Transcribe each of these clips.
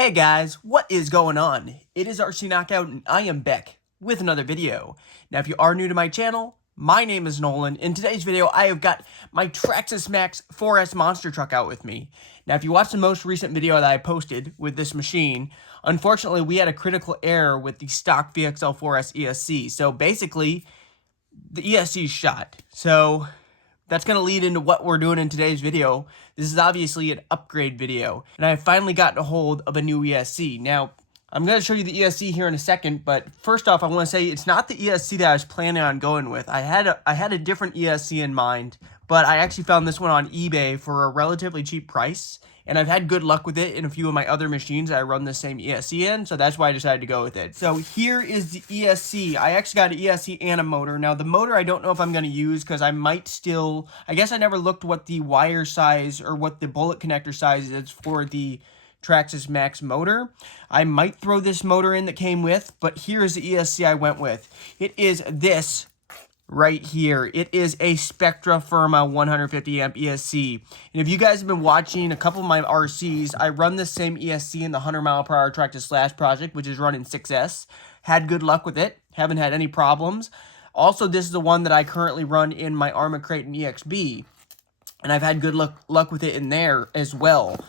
Hey guys, what is going on? It is RC Knockout and I am back with another video. Now if you are new to my channel, my name is Nolan. In today's video, I have got my Traxxas Maxx 4S monster truck out with me. Now if you watched the most recent video that I posted with this machine, unfortunately we had a critical error with the stock VXL 4S ESC. So basically, the ESC is shot. So that's going to lead into what we're doing in today's video. This is obviously an upgrade video, and I've finally gotten a hold of a new ESC. Now, I'm going to show you the ESC here in a second, but first off, I want to say it's not the ESC that I was planning on going with. I had a different ESC in mind, but I actually found this one on eBay for a relatively cheap price, and I've had good luck with it in a few of my other machines that I run the same ESC in, so that's why I decided to go with it. So here is the ESC. I actually got an ESC and a motor. Now the motor I don't know if I'm going to use because I might still, I guess I never looked what the wire size or what the bullet connector size is for the Traxxas Maxx motor. I might throw this motor in that came with, but here is the ESC I went with. It is this right here. It is a Spectra Firma 150 amp ESC. And if you guys have been watching a couple of my RCs, I run the same ESC in the 100 mile per hour Traxxas Slash project, which is running 6S. Had good luck with it. Haven't had any problems. Also, this is the one that I currently run in my Arma Kraton EXB. And I've had good luck with it in there as well.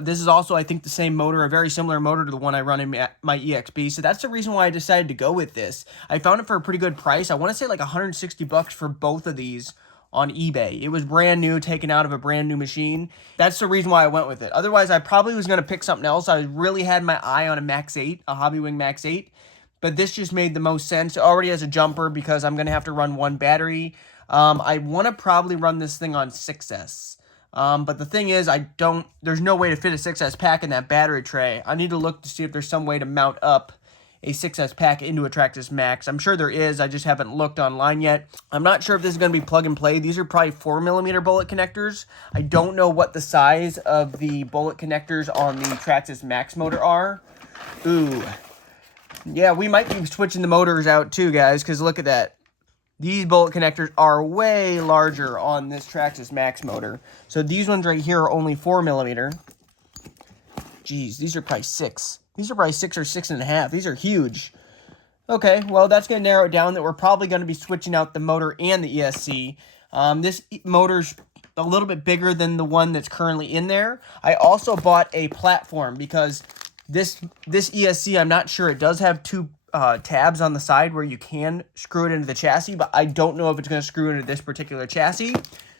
This is also, I think, the same motor, a very similar motor to the one I run in my EXB. So that's the reason why I decided to go with this. I found it for a pretty good price. I want to say like 160 bucks for both of these on eBay. It was brand new, taken out of a brand new machine. That's the reason why I went with it. Otherwise, I probably was going to pick something else. I really had my eye on a Max 8, a Hobbywing Max 8. But this just made the most sense. It already has a jumper because I'm going to have to run one battery. I want to probably run this thing on 6S. But the thing is, there's no way to fit a 6S pack in that battery tray. I need to look to see if there's some way to mount up a 6S pack into a Traxxas Maxx. I'm sure there is, I just haven't looked online yet. I'm not sure if this is going to be plug and play. These are probably 4mm bullet connectors. I don't know what the size of the bullet connectors on the Traxxas Maxx motor are. Ooh. Yeah, we might be switching the motors out too, guys, because look at that. These bullet connectors are way larger on this Traxxas Maxx motor. So these ones right here are only 4mm. Jeez, these are probably 6. These are probably 6 or 6.5. These are huge. Okay, well, that's going to narrow it down that we're probably going to be switching out the motor and the ESC. This motor's a little bit bigger than the one that's currently in there. I also bought a platform because this ESC, I'm not sure, it does have two tabs on the side where you can screw it into the chassis, but I don't know if it's going to screw into this particular chassis.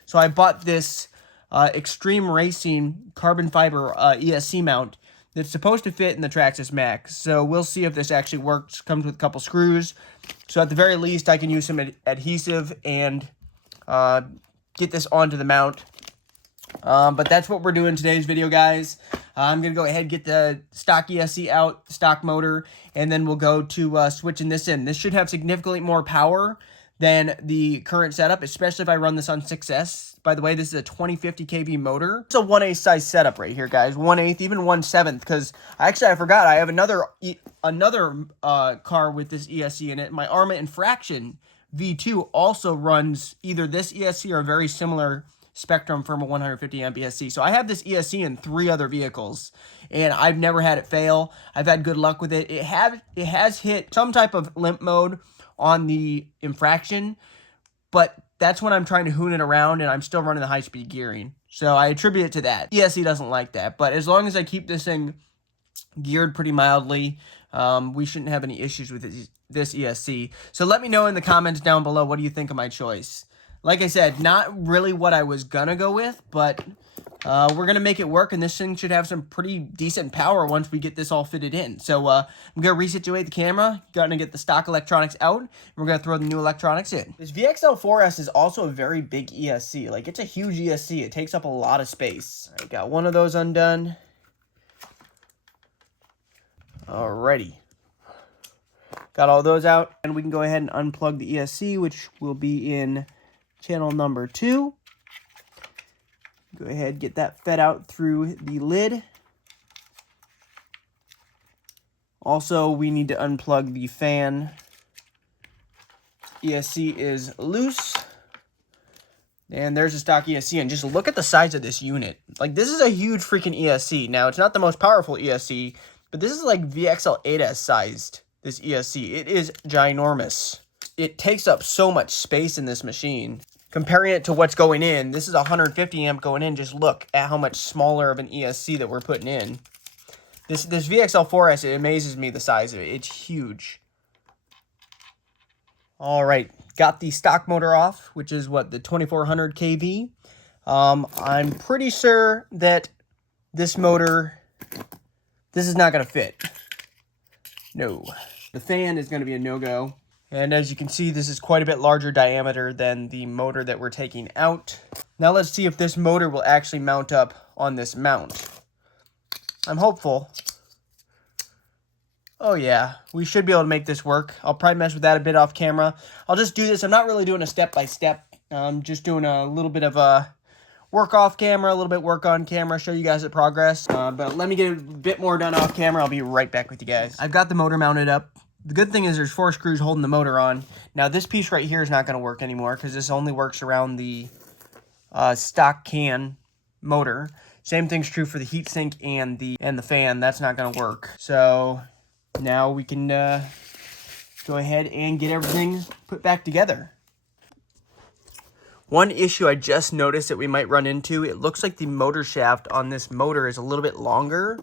So I bought this Extreme Racing carbon fiber ESC mount that's supposed to fit in the Traxxas Maxx. So we'll see if this actually works. Comes with a couple screws. So at the very least, I can use some adhesive and get this onto the mount. But that's what we're doing in today's video, guys. I'm going to go ahead and get the stock ESC out, the stock motor, and then we'll go to switching this in. This should have significantly more power than the current setup, especially if I run this on 6S. By the way, this is a 2050 kV motor. It's a 1/8 size setup right here, guys. 1/8, even 1/7, because I forgot I have another car with this ESC in it. My Arma Infraction V2 also runs either this ESC or a very similar Spectrum Firma 150 amp ESC. So I have this ESC in 3 other vehicles, and I've never had it fail. I've had good luck with it. It has hit some type of limp mode on the Infraction, but that's when I'm trying to hoon it around, and I'm still running the high-speed gearing. So I attribute it to that. ESC doesn't like that, but as long as I keep this thing geared pretty mildly, we shouldn't have any issues with this ESC. So let me know in the comments down below, what do you think of my choice? Like I said, not really what I was gonna go with, but we're gonna make it work, and this thing should have some pretty decent power once we get this all fitted in. So I'm gonna resituate the camera, gonna get the stock electronics out, and we're gonna throw the new electronics in. This VXL 4S is also a very big ESC. Like, it's a huge ESC. It takes up a lot of space. I got one of those undone. Alrighty. Got all those out, and we can go ahead and unplug the ESC, which will be in channel number 2. Go ahead, get that fed out through the lid. Also, we need to unplug the fan. ESC is loose. And there's a stock ESC, and just look at the size of this unit. Like, this is a huge freaking ESC. Now, it's not the most powerful ESC, but this is like VXL8S sized, this ESC. It is ginormous. It takes up so much space in this machine. Comparing it to what's going in, this is 150 amp going in. Just look at how much smaller of an ESC that we're putting in. This VXL4S, it amazes me the size of it. It's huge. All right, got the stock motor off, which is what, the 2400 kV. I'm pretty sure that this motor, this is not going to fit. No. The fan is going to be a no-go. And as you can see, this is quite a bit larger diameter than the motor that we're taking out. Now let's see if this motor will actually mount up on this mount. I'm hopeful. Oh yeah, we should be able to make this work. I'll probably mess with that a bit off camera. I'll just do this. I'm not really doing a step-by-step. I'm just doing a little bit of a work off camera, a little bit work on camera, show you guys the progress. But let me get a bit more done off camera. I'll be right back with you guys. I've got the motor mounted up. The good thing is there's 4 screws holding the motor on. Now this piece right here is not going to work anymore because this only works around the stock can motor. Same thing's true for the heatsink and the fan. That's not going to work. So now we can go ahead and get everything put back together. One issue I just noticed that we might run into, it looks like the motor shaft on this motor is a little bit longer.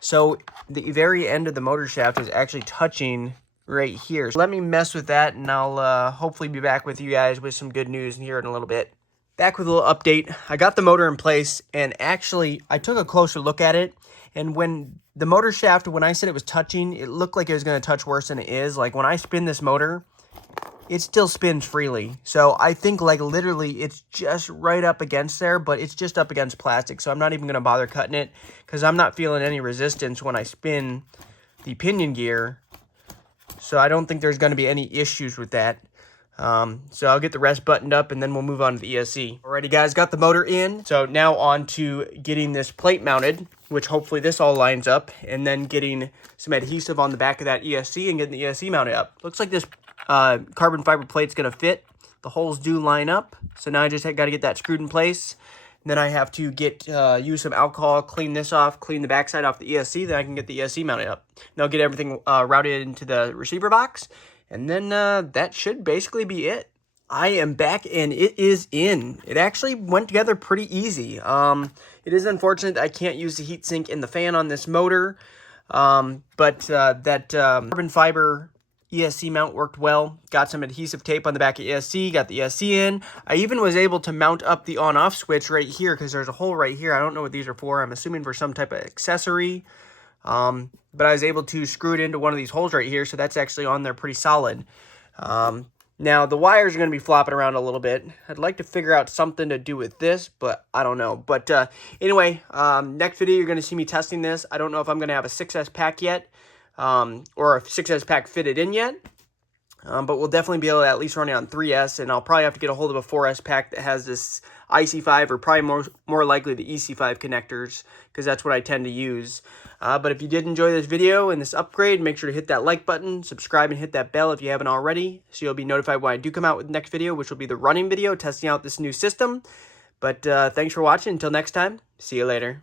So the very end of the motor shaft is actually touching right here. So let me mess with that, and I'll hopefully be back with you guys with some good news here in a little bit. Back with a little update. I got the motor in place, and actually I took a closer look at it. And when the motor shaft, when I said it was touching, it looked like it was going to touch worse than it is. Like when I spin this motor, it still spins freely. So I think like literally it's just right up against there, but it's just up against plastic. So I'm not even going to bother cutting it because I'm not feeling any resistance when I spin the pinion gear. So I don't think there's going to be any issues with that. So I'll get the rest buttoned up and then we'll move on to the ESC. Alrighty guys, got the motor in. So now on to getting this plate mounted, which hopefully this all lines up, and then getting some adhesive on the back of that ESC and getting the ESC mounted up. Looks like this carbon fiber plate's gonna fit. The holes do line up. So now I just got to get that screwed in place. And then I have to use some alcohol, clean this off, clean the backside off the ESC, then I can get the ESC mounted up. And I'll get everything routed into the receiver box. And then that should basically be it. I am back and it is in. It actually went together pretty easy. It is unfortunate that I can't use the heatsink and the fan on this motor. But that carbon fiber ESC mount worked well. Got some adhesive tape on the back of ESC, got the ESC in. I even was able to mount up the on-off switch right here because there's a hole right here. I don't know what these are for. I'm assuming for some type of accessory. But I was able to screw it into one of these holes right here, so that's actually on there pretty solid. Now, the wires are going to be flopping around a little bit. I'd like to figure out something to do with this, but I don't know. But anyway, next video, you're going to see me testing this. I don't know if I'm going to have a 6S pack yet, or a 6S pack fitted in yet. But we'll definitely be able to at least run it on 3S, and I'll probably have to get a hold of a 4S pack that has this IC5 or probably more likely the EC5 connectors, because that's what I tend to use. But if you did enjoy this video and this upgrade, make sure to hit that like button, subscribe, and hit that bell if you haven't already, so you'll be notified when I do come out with the next video, which will be the running video testing out this new system. But thanks for watching. Until next time, see you later.